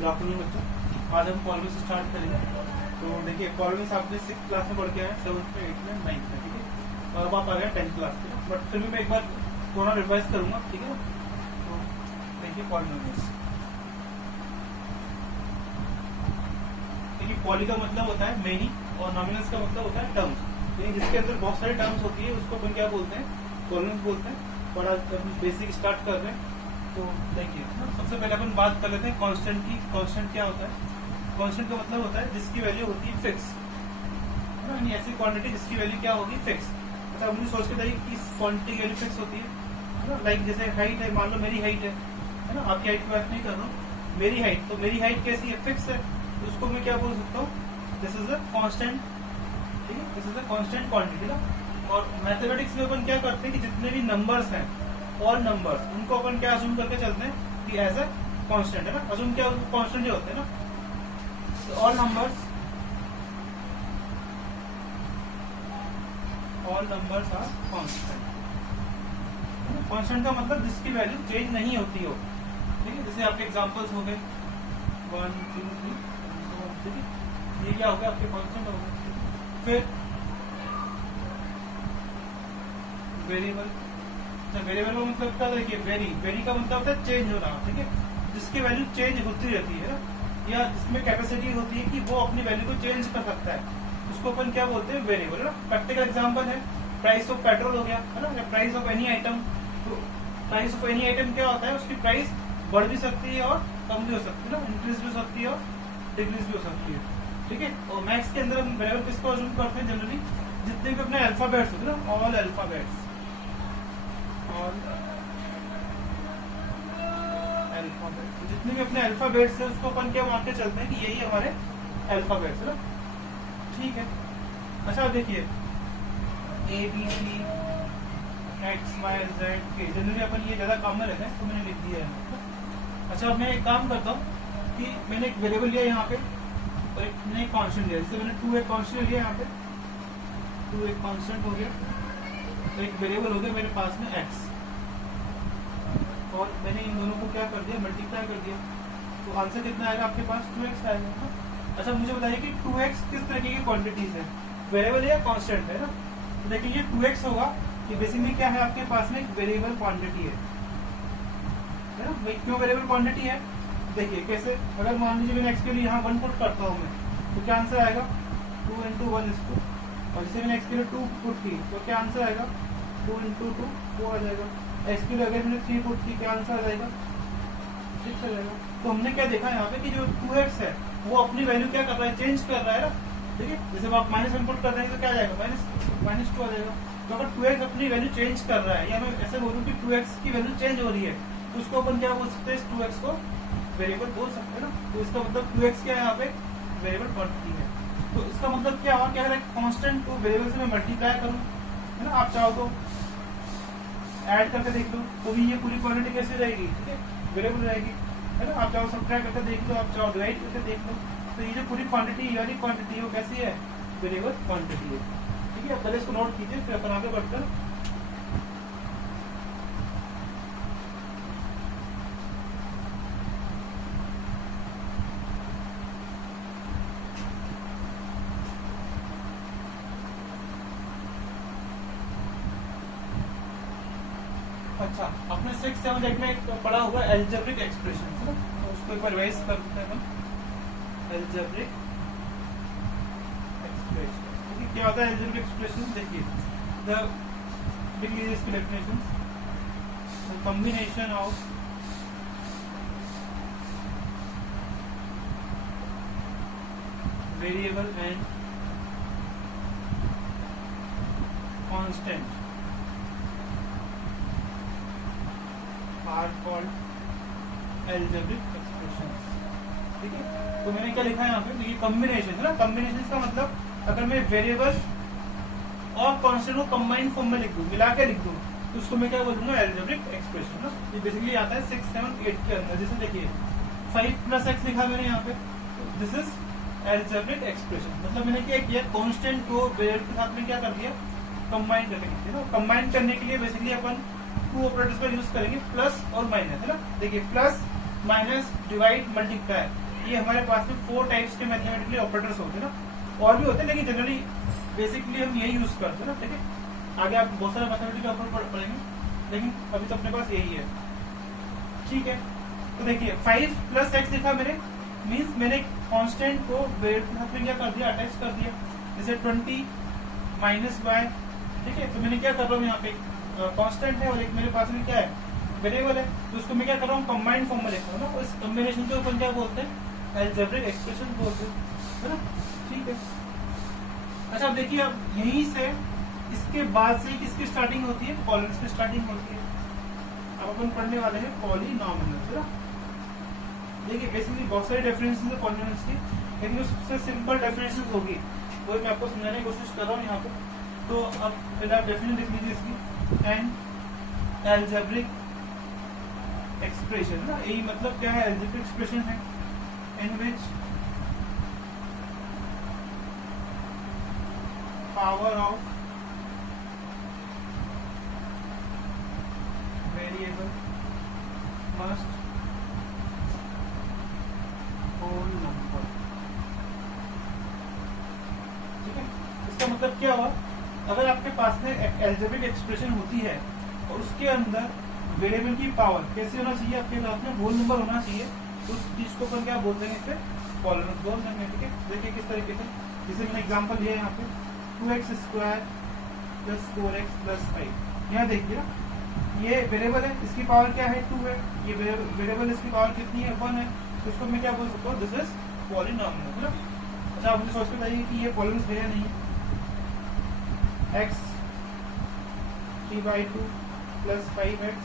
Good afternoon बच्चों। आज हम पॉलिमर्स स्टार्ट करेंगे। तो देखिए पॉलिमर्स आपने 6th क्लास में पढ़ के आए, 7th में, 8th में, 9th में, ठीक है। और अब आप आ गए 10th क्लास में, बट फिर भी मैं एक बार थोड़ा रिवाइज करूंगा, ठीक है। तो देखिए पॉलिमर्स, देखिए पॉली का मतलब होता है मेनी और नॉमिनल्स का मतलब होता है टर्म्स। यानी जिसके अंदर बहुत सारी टर्म्स होती है उसको अपन क्या बोलते हैं, पॉलिमर्स बोलते हैं। और आज हम बेसिक स्टार्ट कर रहे हैं। तो देखिए सबसे पहले अपन बात कर लेते हैं कांस्टेंट की। कांस्टेंट क्या होता है? कांस्टेंट का मतलब होता है जिसकी वैल्यू होती है फिक्स, यानी ऐसी क्वांटिटी जिसकी वैल्यू क्या होगी, फिक्स। अच्छा मुझे सोच के बताइए कि इस क्वांटिटी की वैल्यू फिक्स होती है ना। लाइक जैसे हाइट है, मान लो मेरी हाइट है ना, आपकी हाइट की बात नहीं कर रहा हूँ, मेरी हाइट। तो मेरी हाइट कैसी है, फिक्स है। तो उसको मैं क्या बोल सकता हूँ, दिस इज अ कांस्टेंट, ठीक है, this is a constant quantity ना। और मैथमेटिक्स में अपन क्या करते हैं कि जितने भी नंबर्स हैं, ऑल नंबर्स, उनको अपन क्या अज्यूम करके चलते हैं कि एज अ कांस्टेंट है ना। अज्यूम क्या कांस्टेंट ही होते हैं ना। All numbers are constant. Constant का मतलब जिसकी वैल्यू चेंज नहीं होती हो, ठीक है। जैसे आपके एग्जांपल्स हो गए 1 2 3, ठीक है, ये क्या हो गया, आपके कांस्टेंट हो गए। फिर वेरिएबल, वेरिएबल का मतलब क्या, देखिए वेरी का मतलब होता है चेंज होना, ठीक है, जिसकी वैल्यू चेंज होती रहती है ना, या जिसमें कैपेसिटी होती है कि वो अपनी वैल्यू को चेंज कर सकता है, उसको अपन क्या बोलते हैं, वेरिएबल है ना। प्रैक्टिकल एग्जांपल है प्राइस ऑफ पेट्रोल हो गया है ना, या प्राइस ऑफ एनी आइटम। तो प्राइस ऑफ एनी आइटम क्या होता है, उसकी प्राइस बढ़ भी सकती है और कम भी हो सकती है ना, इंक्रीज भी हो सकती है और डिक्रीज भी हो सकती है, ठीक है। और मैथ्स के अंदर हम वेरिएबल किसको अज्यूम करते हैं जनरली, जितने भी अपने अल्फाबेट्स होते हैं ना, ऑल अल्फाबेट्स, जितने भी अपने अल्फाबेट्स है उसको अपन क्या मान के चलते हैं कि यही हमारे अल्फाबेट्स है ना, ठीक है। अच्छा देखिए A B C X Y Z के, जनरली अपन ये ज्यादा काम में रहते हैं, तो मैंने लिख दिया है। अच्छा अब मैं एक काम करता हूँ कि मैंने एक वेरिएबल लिया यहाँ पे और एक नई कांस्टेंट लिया। जैसे मैंने 2 एक कांस्टेंट लिया यहाँ पे, 2 एक कांस्टेंट हो गया, तो एक वेरिएबल हो गया मेरे पास में x, और मैंने इन दोनों को क्या कर दिया, मल्टीप्लाई कर दिया। तो आंसर कितना आएगा आपके पास, 2x आएगा। अच्छा मुझे बताइए कि 2x किस तरीके की क्वांटिटीज है, वेरिएबल या कांस्टेंट है ना। तो देखिए ये 2x होगा, ये बेसिकली क्या है, आपके पास में एक वेरिएबल क्वांटिटी है ना। क्यों वेरिएबल क्वांटिटी है, देखिए कैसे, अगर मान लीजिए मैंने x के लिए यहाँ 1 पुट करता हूँ मैं, तो क्या आंसर आएगा, 2 into 1 is 2। और जैसे मैंने x के लिए 2 पुट की, तो क्या आंसर आएगा, 2 into 2 4 आ जाएगा। x के लिए अगर मैंने 3 पुट की, क्या आंसर आ जाएगा, 6 आ जाएगा। तो हमने क्या देखा यहाँ पे कि जो 2x है वो अपनी वैल्यू क्या कर रहा है, चेंज कर रहा है ना, ठीक है। जैसे आप -1 पुट कर देंगे तो क्या आ जाएगा, -2 आ जाएगा। तो अगर 2x अपनी वैल्यू चेंज कर रहा है, या मैं ऐसे बोलूँ कि 2x की वैल्यू चेंज हो रही है, तो उसको अपन क्या बोल सकते हैं, इस 2x को वेरिएबल बोल सकते हैं ना। तो इसका मतलब 2x क्या है, यहाँ पे वेरिएबल क्वांटिटी है। तो इसका मतलब क्या हुआ, क्या है, कांस्टेंट को वेरिएबल से मैं मल्टीप्लाई करूँ, है ना। आप चाहो तो ऐड करके देख लो, तो भी ये पूरी क्वांटिटी कैसे रहेगी, ठीक है, वेरिएबल रहेगी, है ना। आप चाहो सब्ट्रैक्ट करके देख लो, आप चाहो डिवाइड करके देख लो, तो ये जो पूरी क्वांटिटी वाली क्वांटिटी है वो कैसी है, वेरिएबल क्वांटिटी है, ठीक है। अब पहले इसको नोट कीजिए, फिर अपन आगे बढ़कर अच्छा अपने 6th 7th 8th में पढ़ा होगा एल्जेब्रिक एक्सप्रेशन, है ना। तो उसको एक बार रिवाइज करते हैं, एल्जेब्रिक एक्सप्रेशन, ठीक है। क्या होता है एल्जेब्रिक एक्सप्रेशन, देखिए द इसकी definition, combination of variable and constant are called algebraic expressions, ठीक है। तो मैंने क्या लिखा है यहाँ पे, तो ये कॉम्बिनेशन है ना। कॉम्बिनेशन का मतलब अगर मैं वेरिएबल और कांस्टेंट को कंबाइंड फॉर्म में लिख दूं, मिला के लिख दूं, तो उसको मैं क्या बोलूंगा, एल्जेब्रिक एक्सप्रेशन ना। ये बेसिकली आता है 6th 7th 8th के अंदर। जैसे देखिए 5 + x लिखा मैंने यहाँ पे, दिस इज एल्जेब्रिक एक्सप्रेशन। मतलब मैंने क्या किया, कांस्टेंट को वेरिएबल के साथ में क्या कर दिया, कंबाइन करके, ना। कंबाइन करने के लिए बेसिकली अपन 2 ऑपरेटर्स का यूज करेंगे, प्लस और माइनस, है ना। देखिए प्लस माइनस डिवाइड मल्टीप्लाई, ये हमारे पास में 4 टाइप्स के मैथमेटिकली ऑपरेटर्स होते हैं ना, और भी होते हैं लेकिन जनरली बेसिकली हम यही यूज करते हैं ना, ठीक है। आगे आप बहुत सारे मैथमेटिकल ऑपरेटर पढ़ेंगे, लेकिन अभी तो अपने पास यही है, ठीक है। तो देखिए 5 प्लस एक्स लिखा मैंने, मीन्स मैंने कांस्टेंट को वेरिएबल में क्या कर दिया, अटैच कर दिया। जैसे 20 माइनस वाई, ठीक है। तो मैंने क्या कर रहा हूँ, यहाँ पे कांस्टेंट है और एक मेरे पास में क्या है, वेरिएबल है, तो उसको मैं क्या कर रहा हूँ, कंबाइंड फॉर्म में लिख रहा हूँ ना। इस कॉम्बिनेशन को अपन क्या बोलते हैं, अलजेब्रिक एक्सप्रेशन बोलते हैं, है ना, ठीक है। अच्छा अब देखिए, अब यहीं से इसके बाद से किसकी स्टार्टिंग होती है, पॉलिनॉमियल्स की स्टार्टिंग होती है। अब अपन पढ़ने वाले हैं पॉलिनॉमियल्स, है ना। देखिए बेसिकली बहुत सारी डेफिनेशन है पॉलिनॉमियल्स की, लेकिन जो सबसे सिंपल डेफिनेशन होगी वो मैं आपको समझाने की कोशिश कर रहा हूँ यहाँ पे। तो अब पहले आप डेफिनेशन लिख लीजिए इसकी, एन अलजेब्रिक एक्सप्रेशन ना, यही मतलब क्या है, अलजेब्रिक एक्सप्रेशन है in which power of variable must whole number, ठीक है। इसका मतलब क्या हुआ, अगर आपके पास में अलजेब्रिक एक्सप्रेशन होती है और उसके अंदर वेरिएबल की पावर कैसे होना चाहिए, आपके पास में होल नंबर होना चाहिए, तो उस चीज को अपन क्या बोल देंगे, फिर पॉलिनॉमियल बोल देंगे, ठीक है। देखिए किस तरीके से, जैसे मैंने एग्जांपल लिया यहाँ पे 2x square plus 4x plus 5। यहाँ देखिए ना, ये वेरिएबल है, इसकी पावर क्या है, 2 है। ये वेरिएबल, इसकी पावर कितनी है, 1 है। तो उसको मैं क्या बोल सकता हूँ, दिस इज पॉलिनॉमियल, है ना। अच्छा आप मुझे सोच के बताइए कि ये पॉलिनॉमियल है या नहीं है। x 3/2 प्लस 5x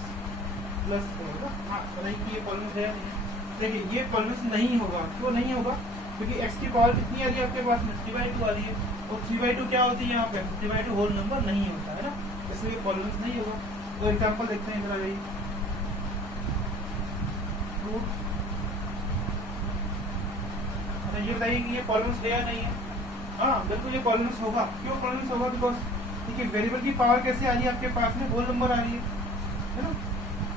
प्लस 4, हाँ बताइए कि ये पॉलिनॉमियल है या नहीं है। देखिए ये पॉलिनॉमियल नहीं होगा, क्यों नहीं होगा, क्योंकि x की पावर कितनी आ रही है आपके पास में, 3/2 आ रही है, और 3/2 क्या होती है यहाँ पे, 3/2 होल नंबर नहीं होता है ना, इसलिए पॉलिनॉमियल नहीं होगा। तो एग्जांपल देखते हैं जरा, यही रूट, ये बताइए कि ये पॉलिनॉमियल है या नहीं है। हाँ बिल्कुल ये पॉलिनॉमियल होगा, क्यों पॉलिनॉमियल होगा, बिकॉज देखिए वेरिएबल की पावर कैसे आ रही है आपके पास में, होल नंबर आ रही है ना।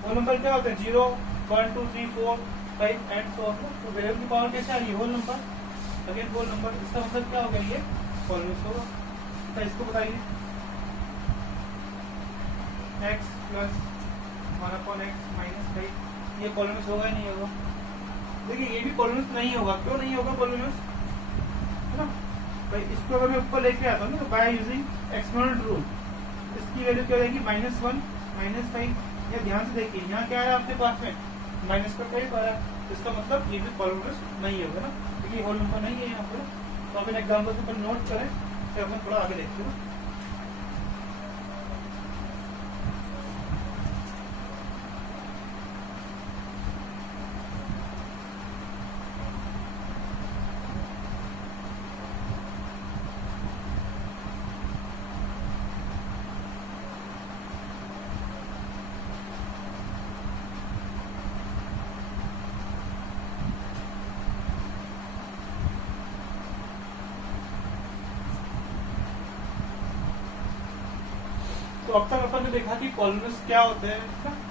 होल नंबर क्या होता है, 0 1 2 3 4 5 एंड सो ऑन। तो वेरिएबल की पावर कैसे आ रही है, whole number, again whole number, इसका मतलब क्या होगा, ये पॉलिनॉमियल होगा। तो इसको बताइए, x प्लस 1/x माइनस 5, ये पॉलिनॉमियल होगा या नहीं होगा। देखिए ये भी पॉलिनॉमियल नहीं होगा, क्यों नहीं होगा पॉलिनॉमियल, है ना भाई। इसको अगर मैं ऊपर लेके आता हूँ ना, बाय यूजिंग एक्सपोनेंट रूल, इसकी वैल्यू क्या रहेगी, -1 -5। या ध्यान से देखिए, यहाँ क्या है आपके पास में, -5 आ रहा है, इसका मतलब ये भी पॉलिनॉमियल नहीं होगा ना, क्योंकि होल नंबर नहीं है यहाँ पर। तो अपन एग्जाम्पल से नोट करें, फिर अपन थोड़ा आगे देखते हैं। तो अब तक अपन ने देखा कि पॉलिनॉमियल्स क्या होते हैं,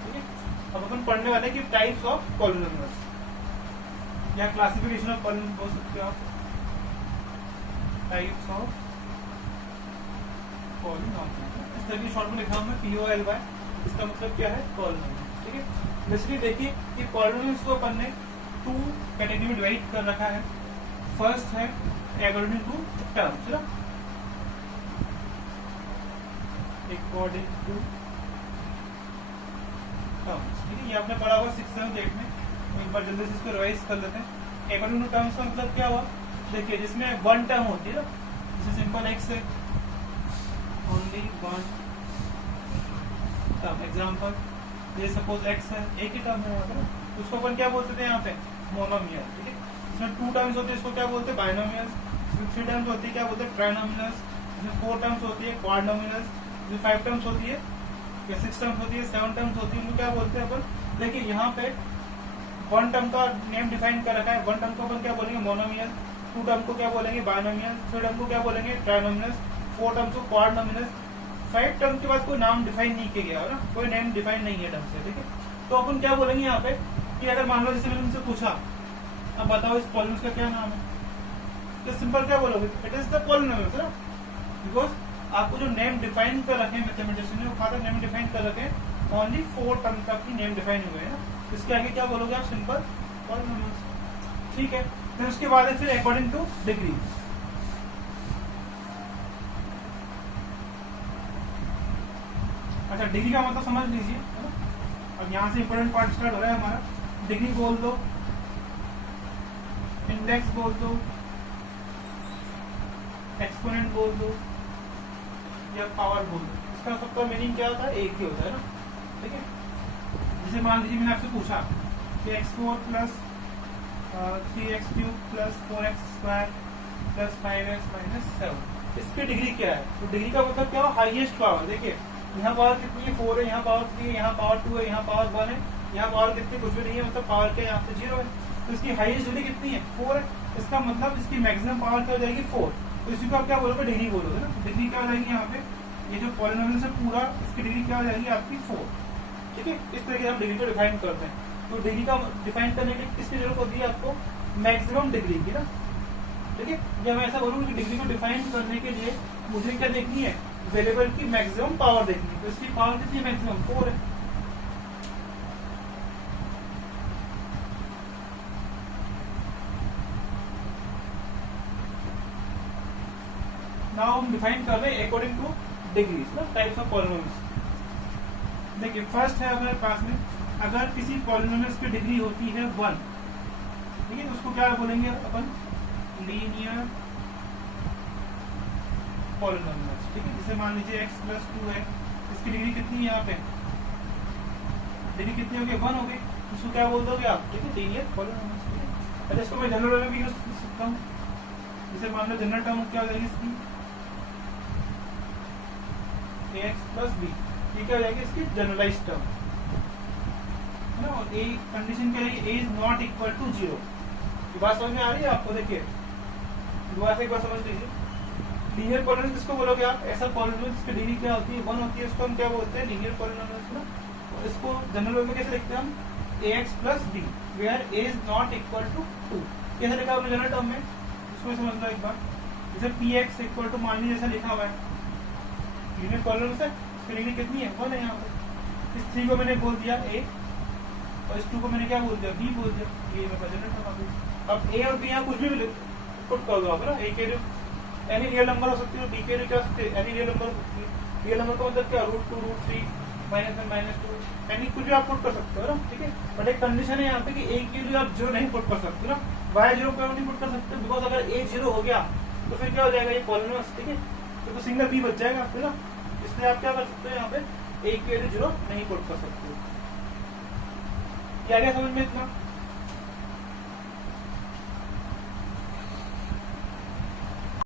ठीक है। अब अपन पढ़ने वाले कि टाइप्स ऑफ पॉलिनॉमियल्स या क्लासिफिकेशन ऑफ पॉलिनॉमियल्स बोल सकते हो आप, टाइप्स ऑफ पॉलिनॉमियल्स। इस तरह की शॉर्ट में लिखा हूं मैं POLY, इसका मतलब क्या है, पॉलिनॉमियल्स, ठीक है। बेसिकली देखिए कि पॉलिनॉमियल्स को अपन ने 2 कैटेगरी में डिवाइड कर रखा है। फर्स्ट है अकॉर्डिंग टू टर्म्स, है ना, according to terms, ठीक है। ये आपने पढ़ा होगा 6th 7th 8th में, एक बार जल्दी से इसको रिवाइज कर लेते हैं। according to terms का मतलब क्या हुआ, देखिए जिसमें 1 टर्म होती है ना, जैसे सिंपल x है, only 1 टर्म, एग्जांपल ये सपोज x है, एक ही टर्म है यहाँ पे, उसको अपन क्या बोलते थे यहाँ पे, मोनोमियल, ठीक है। इसमें 2 टर्म्स होते हैं, इसको क्या बोलते हैं, बायनोमियल्स। इसमें 3 टर्म्स होती है, क्या बोलते हैं, ट्राइनोमियल्स। इसमें 4 टर्म्स होती है, क्वाड्रोमियल्स। जो 5 टर्म्स होती है या 6 टर्म्स होती है, 7 टर्म्स होती है, उनको क्या बोलते हैं अपन। देखिए यहाँ पे 1 टर्म का नेम डिफाइन कर रखा है, 1 टर्म को अपन क्या बोलेंगे, मोनोमियल। 2 टर्म को क्या बोलेंगे, बायनोमियल। 3 टर्म को क्या बोलेंगे, ट्राइनोमियल्स। 4 टर्म्स को क्वाड्रोमियल्स। 5 टर्म के बाद कोई नाम डिफाइन नहीं किया गया है ना, कोई नेम डिफाइन नहीं है ढंग से, ठीक है। तो अपन क्या बोलेंगे यहाँ पे कि अगर मान लो जैसे मैंने उनसे पूछा अब बताओ इस पॉलिनोमियल का क्या नाम है? तो सिंपल क्या बोलोगे, इट इज द पॉलिनोमियल ना, बिकॉज आपको जो नेम डिफाइन कर रखे हैं मैथमेटिशियन ने, वो कहा था नेम डिफाइन कर रखे हैं ओनली 4 टर्म तक की नेम डिफाइन हुए हैं ना, इसके आगे क्या बोलोगे आप, सिंपल पॉलिनोमियल। ठीक है, फिर उसके बाद है फिर अकॉर्डिंग टू डिग्री। अच्छा, डिग्री का मतलब समझ लीजिए, है ना। अब यहाँ से इंपॉर्टेंट पार्ट स्टार्ट हो रहा है हमारा। डिग्री बोल दो, इंडेक्स बोल दो, एक्सपोनेंट बोल दो या पावर बोल दो, इसका सबका मीनिंग क्या होता है, एक ही होता है ना। ठीक है, जैसे मान लीजिए मैंने आपसे पूछा कि x4 plus 3x³ plus 4x² plus 5x minus 7, इसकी डिग्री क्या है? तो डिग्री का मतलब क्या हो, हाईएस्ट पावर। देखिए यहाँ पावर कितनी है, 4 है, यहाँ पावर 3 है, यहाँ पावर 2 है, यहाँ पावर 1 है, यहाँ पावर कितनी, कुछ भी नहीं है, मतलब पावर क्या, यहाँ पे 0 है। तो इसकी हाईएस्ट डिग्री कितनी है, 4 है। इसका मतलब इसकी मैक्सिमम पावर क्या हो जाएगी, 4। तो इसी को आप क्या बोलोगे, डिग्री बोलोगे ना। डिग्री क्या हो जाएगी यहाँ पे, ये जो पॉलिनोमियल से पूरा, इसकी डिग्री क्या हो जाएगी आपकी 4। ठीक है, इस तरह से हम डिग्री को डिफाइन करते हैं। तो डिग्री का डिफाइन करने के लिए किसकी जरूरत होती है आपको, मैक्सिमम डिग्री की ना। ठीक है, जब मैं ऐसा बोलूँ कि डिग्री को डिफाइन करने के लिए मुझे क्या देखनी है, वेरिएबल की मैक्सिमम पावर देखनी है। तो इसकी पावर कितनी है, मैक्सिमम 4 है। नाउ हम डिफाइन कर रहे हैं अकॉर्डिंग टू डिग्रीज ना, टाइप्स ऑफ पॉलिनोमियल्स। देखिए फर्स्ट है हमारे पास में, अगर किसी पॉलिनोमियल्स की डिग्री होती है 1, ठीक है, उसको क्या बोलेंगे अपन, लीनियर पॉलिनोमियल्स। ठीक है, जैसे मान लीजिए x + 2 है, इसकी डिग्री कितनी है, यहाँ पे डिग्री कितनी होगी, 1 होगी, उसको क्या बोल दोगे आप, ठीक है, लीनियर पॉलिनोमियल्स। ठीक है, अच्छा इसको मैं जनरल में भी यूज कर सकता हूँ। जैसे मान लो जनरल टर्म क्या हो जाएगी इसकी, ax + b, ये क्या हो जाएगी इसकी जनरलाइज टर्म, है ना। और ए कंडीशन क्या है, a is not equal to 0। ये बात समझ में आ रही है आपको? देखिए दोबारा से एक बार समझ लीजिए, लीनियर पॉलिनोमियल किसको बोलोगे आप, ऐसा पॉलिनोमियल जिसकी डिग्री क्या होती है, 1 होती है, उसको हम क्या बोलते हैं, लीनियर पॉलिनोमियल ना। और इसको जनरल में कैसे लिखते हैं हम, ax + b where a is not equal to 2। कैसे लिखा आपने जनरल टर्म में, इसको समझ लो एक बार। जैसे px इक्वल टू, मान लीजिए जैसा लिखा हुआ है लीनियर पॉलिनोमियल से, इसकी डिग्री कितनी है, 1 है। यहाँ पे इस 3 को मैंने बोल दिया a, और इस 2 को मैंने क्या बोल दिया, b बोल दिया, ये मेरा जनरल टर्म आ गई। अब a और b यहाँ कुछ भी पुट कर दो आप ना, a के एनी रियल नंबर हो सकती है, b के लिए क्या सकते हैं, any real number. Real number का मतलब क्या, √2 √3 -1 -2, एनी कुछ भी आप पुट कर सकते हो ना। ठीक है, बट एक कंडीशन है यहाँ पे कि a के लिए आप 0 नहीं पुट कर सकते ना, y 0 क्यों नहीं पुट कर सकते, बिकॉज अगर a 0 हो गया तो फिर क्या हो जाएगा ये पॉलिनोमियल। ठीक है, तो सिंगल b बच जाएगा आपको ना, इसलिए आप क्या कर सकते हो, यहाँ पे a के लिए 0 नहीं पुट कर सकते। क्या समझ में इतना?